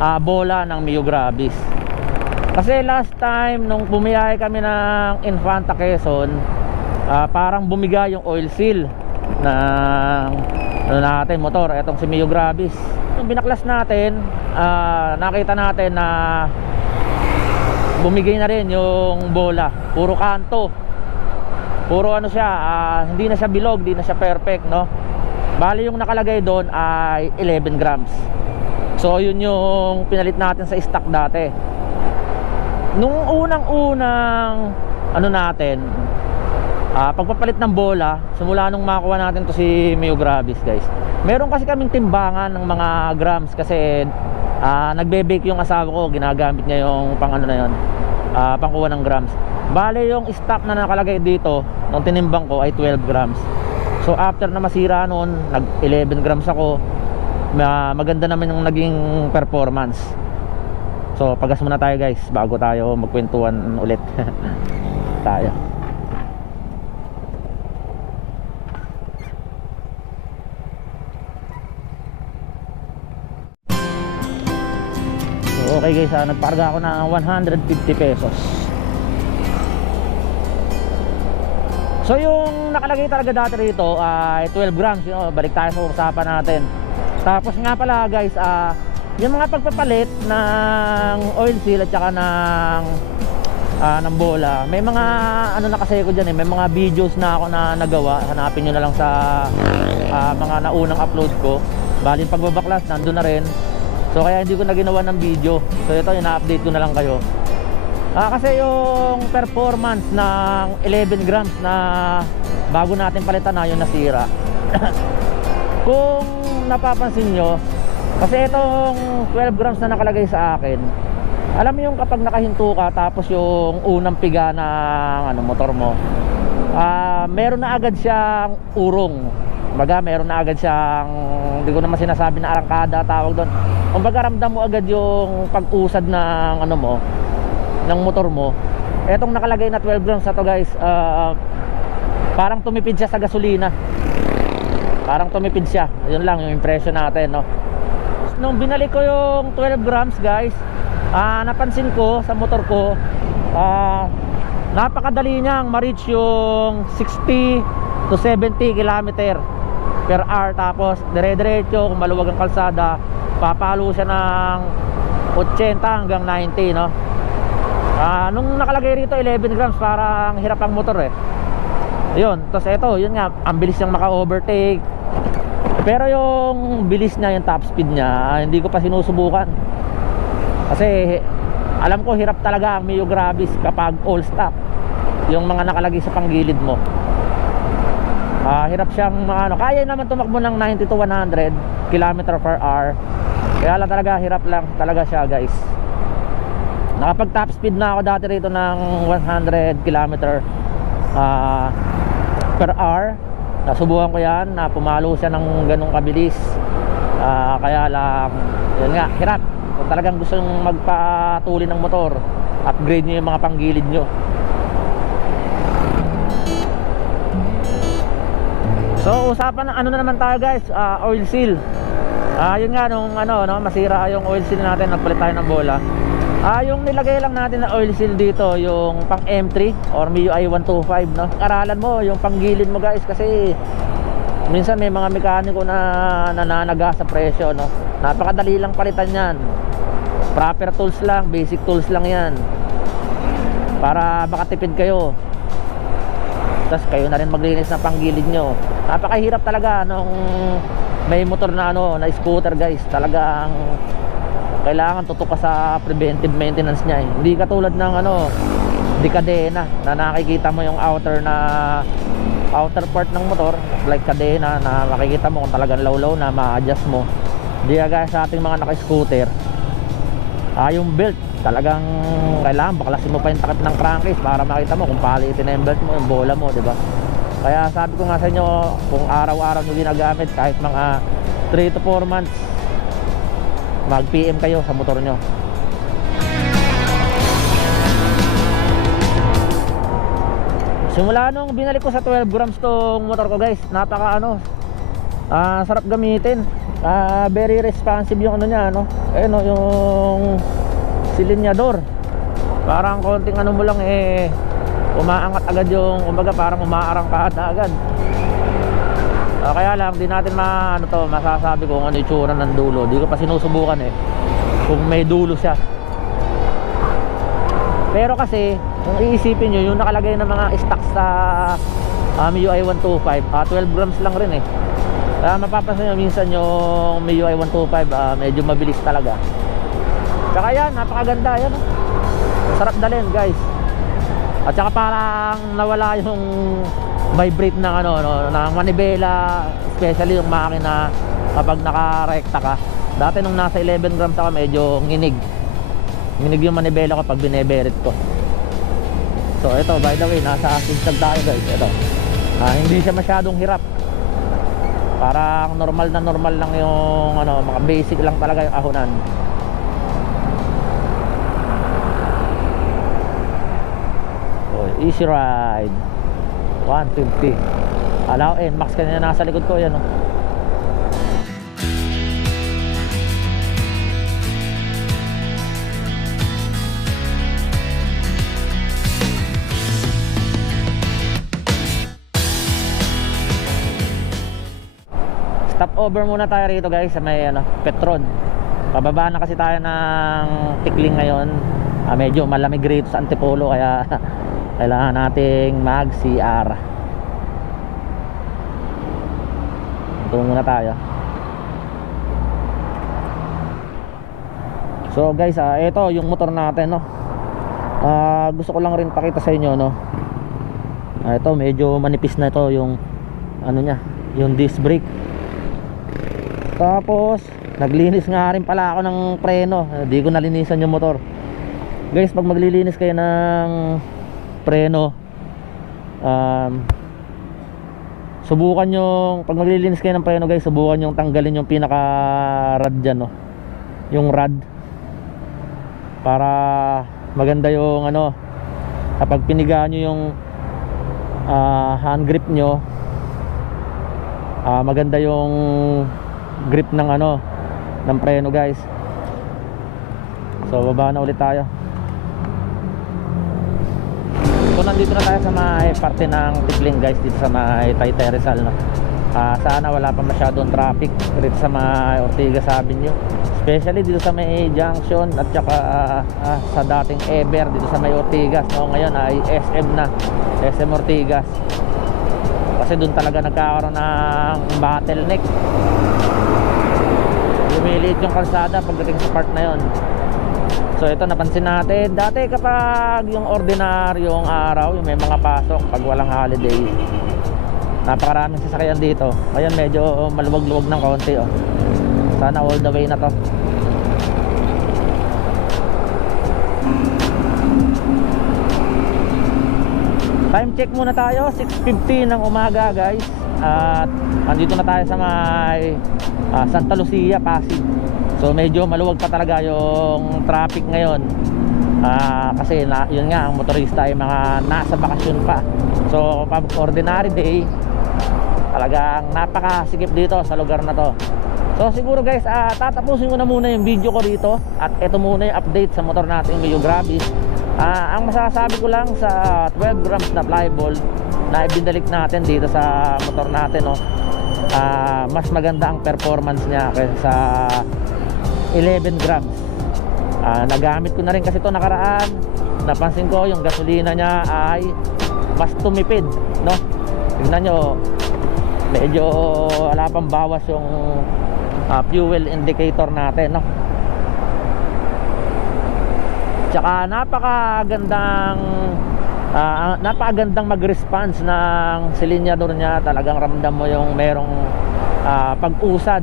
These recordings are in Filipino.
ah, bola ng Mio Gravis. Kasi last time nung bumiyahe kami ng Infanta Quezon, ah, parang bumiga yung oil seal ng ano natin motor, etong si Mio Gravis. Nung binaklas natin, ah, nakita natin na bumigay na rin yung bola, puro kanto. Puro ano siya, ah, hindi na siya bilog, hindi na siya perfect, no? Bali yung nakalagay doon ay 11 grams. So yun yung pinalit natin sa stock dati. Nung unang-unang ano natin, ah, pagpapalit ng bola, simula nung makuha natin to si Mio Gravis, guys. Meron kasi kaming timbangan ng mga grams kasi ah, nagbe-bake yung asawa ko, ginagamit niya yung pang ano na yun, ah, pangkuha ng grams. Bale yung stock na nakalagay dito, nung tinimbang ko ay 12 grams. So after na masira noon, nag 11 grams ako. Ma- maganda naman yung naging performance. So pagas muna tayo guys bago tayo magkwentuhan ulit. tayo. So, okay guys, ah, nagparga ako ng 150 pesos. So yung nakalagay talaga dati rito ay 12 grams, you know, balik tayo sa usapan natin. Tapos nga pala guys, ah yung mga pagpapalit ng oil seal at saka ng ah, ng bola, may mga ano na kasi ko diyan eh, may mga videos na ako na nagawa. Hanapin niyo na lang sa ah, mga naunang upload ko. Bali pagbabaklas nandun na rin. So kaya hindi ko na ginawa ng video. So ito, ina-update ko na lang kayo. Ah, kasi yung performance ng 11 grams na bago natin palitan na yung nasira. Kung napapansin nyo, kasi itong 12 grams na nakalagay sa akin, alam mo yung kapag nakahinto ka tapos yung unang piga ng ano, motor mo, ah meron na agad siyang urong. Baga, meron na agad siyang, hindi ko naman sinasabi na arangkada tawag doon. Kumbaga ramdam mo agad yung pag-usad ng ano mo, ng motor mo etong nakalagay na 12 grams na to guys ah, parang tumipid siya sa gasolina parang tumipid siya yun lang yung impression natin no nung binalik ko yung 12 grams guys ah, napansin ko sa motor ko ah, napakadali niyang ma-reach yung 60 to 70 km per hour tapos dire-diretso kung maluwag ang kalsada papalo siya ng 80 hanggang 90 no Ah, nung nakalagay rito 11 grams parang hirap ang motor eh. Yun, tapos ito, yun nga, ang bilis niyang maka-overtake. Pero yung bilis niya, yung top speed niya, ah, hindi ko pa sinusubukan. Kasi alam ko hirap talaga ang Mio Gravis kapag all stock. Yung mga nakalagay sa panggilid mo. Ah, hirap siyang ano, kaya naman tumakbo ng 90 to 100 km per hour. Kaya lang talaga hirap lang talaga siya, guys. Nakapag top speed na ako dati rito ng 100 km ah, per hour. Nasubukan ko yan na pumalo siya ng ganong kabilis. Ah, kaya lang, yun nga, hirap. Kung talagang gusto nyo magpatuloy ng motor, upgrade nyo yung mga panggilid nyo. So, usapan ng ano na naman tayo guys, ah, oil seal. Ah, yun nga nung ano, no, masira yung oil seal natin, nagpalit tayo ng bola. Ah, yung nilagay lang natin na oil seal dito, yung pang M3 or MIUI 125, no. Aralan mo yung panggilid mo, guys, kasi minsan may mga mekaniko na nananaga sa presyo, no. Napakadali lang palitan 'yan. Proper tools lang, basic tools lang 'yan. Para makatipid kayo. Tapos kayo na rin maglinis ng panggilid nyo. Napakahirap talaga nung may motor na ano, na scooter, guys. Talagang kailangan tutok ka sa preventive maintenance niya eh. Hindi katulad ng ano, di kadena na nakikita mo yung outer na outer part ng motor like kadena na makikita mo kung talagang low-low na ma-adjust mo. Di kagaya sa ating mga naka-scooter. Ah, yung belt talagang kailangan baklasin mo pa yung takip ng crankcase para makita mo kung palitin na yung belt mo, yung bola mo, di ba? Kaya sabi ko nga sa inyo, kung araw-araw nyo ginagamit kahit mga 3 to 4 months mag PM kayo sa motor nyo simula nung binalik ko sa 12 grams tong motor ko guys napaka ano ah, sarap gamitin Ah, very responsive yung ano niya, ano? Ayun oh, yung silinyador. Parang konting ano mo lang eh umaangat agad yung kumbaga parang umaarangkada agad. Ah, kaya lang di natin ma ano to, masasabi kung ano yung tsura ng dulo. Di ko pa sinusubukan eh. Kung may dulo siya. Pero kasi, kung iisipin nyo, yung nakalagay ng mga stocks sa uh, MIUI 125, ah, 12 grams lang rin eh. Kaya mapapansin nyo minsan yung MIUI 125, ah, medyo mabilis talaga. Tsaka yan, napakaganda yan. oh. Sarap dalhin guys. At saka parang nawala yung vibrate ng ano, no, ng manibela, especially yung makina kapag nakarekta ka. Dati nung nasa 11 grams ako, medyo nginig. Nginig yung manibela ko pag bineberet ko. So ito, by the way, nasa zigzag tayo guys. Ito. Ah, hindi siya masyadong hirap. Parang normal na normal lang yung ano, mga basic lang talaga yung ahonan. Oh, easy ride. 150. Allow in, max kanina nasa likod ko yan oh. Stop over muna tayo rito guys sa may ano, Petron. Pababa na kasi tayo ng tikling ngayon. Ah, medyo malamig rito sa Antipolo kaya kailangan nating mag CR. Ito muna tayo. So guys, ah, ito yung motor natin no. Ah, gusto ko lang rin pakita sa inyo no. Ah, ito medyo manipis na ito yung ano niya, yung disc brake. Tapos, naglinis nga rin pala ako ng preno. Hindi ko nalinisan yung motor. Guys, pag maglilinis kayo ng preno, um, subukan yung, pag maglilinis kayo ng preno guys, subukan yung tanggalin yung pinaka rad dyan, no? Yung rad. Para maganda yung ano, kapag piniga nyo yung ah, hand grip nyo, ah, maganda yung grip ng ano ng preno guys so baba na ulit tayo so nandito na tayo sa may parte ng Tigling guys dito sa may Taytay Rizal no? Ah, sana wala pa masyadong traffic dito sa may Ortigas Avenue. Especially dito sa may junction at saka ah, sa dating Ever dito sa may Ortigas no? ngayon ay SM na. SM Ortigas kasi doon talaga nagkakaroon ng bottleneck. Lumiliit yung kalsada pagdating sa part na yon so ito napansin natin. Dati kapag yung ordinaryong araw yung may mga pasok pag walang holiday napakaraming sasakyan dito. Ngayon medyo maluwag-luwag ng konti oh. sana all the way na to. Time check muna tayo. 6.15 ng umaga guys. At andito na tayo sa may ah, Santa Lucia, Pasig so medyo maluwag pa talaga yung traffic ngayon. Ah, kasi na, yun nga ang motorista ay mga nasa bakasyon pa. So pag ordinary day talagang napakasikip dito sa lugar na to. So siguro guys ah, tatapusin ko na muna yung video ko dito at ito muna yung update sa motor natin Mio Gravis Ah, ang masasabi ko lang sa 12 grams na flyball na ibinalik natin dito sa motor natin no? Ah, mas maganda ang performance niya kaysa sa 11 grams Ah, nagamit ko na rin kasi ito nakaraan napansin ko yung gasolina niya ay mas tumipid no tignan nyo medyo wala pang bawas yung ah, fuel indicator natin no Tsaka napakagandang ah, napakagandang mag-response ng silinyador niya. Talagang ramdam mo yung merong ah, pag-usad.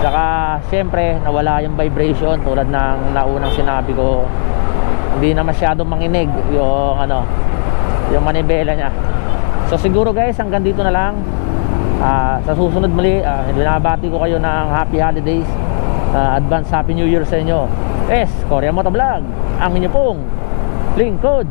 Tsaka siyempre nawala yung vibration tulad ng naunang sinabi ko. Hindi na masyadong manginig yung ano, yung manibela niya. So siguro guys, hanggang dito na lang. Ah, sa susunod muli, uh, binabati ko kayo ng happy holidays. Ah, advance happy new year sa inyo. Yes, Korea Motovlog. Ang inyo pong lingkod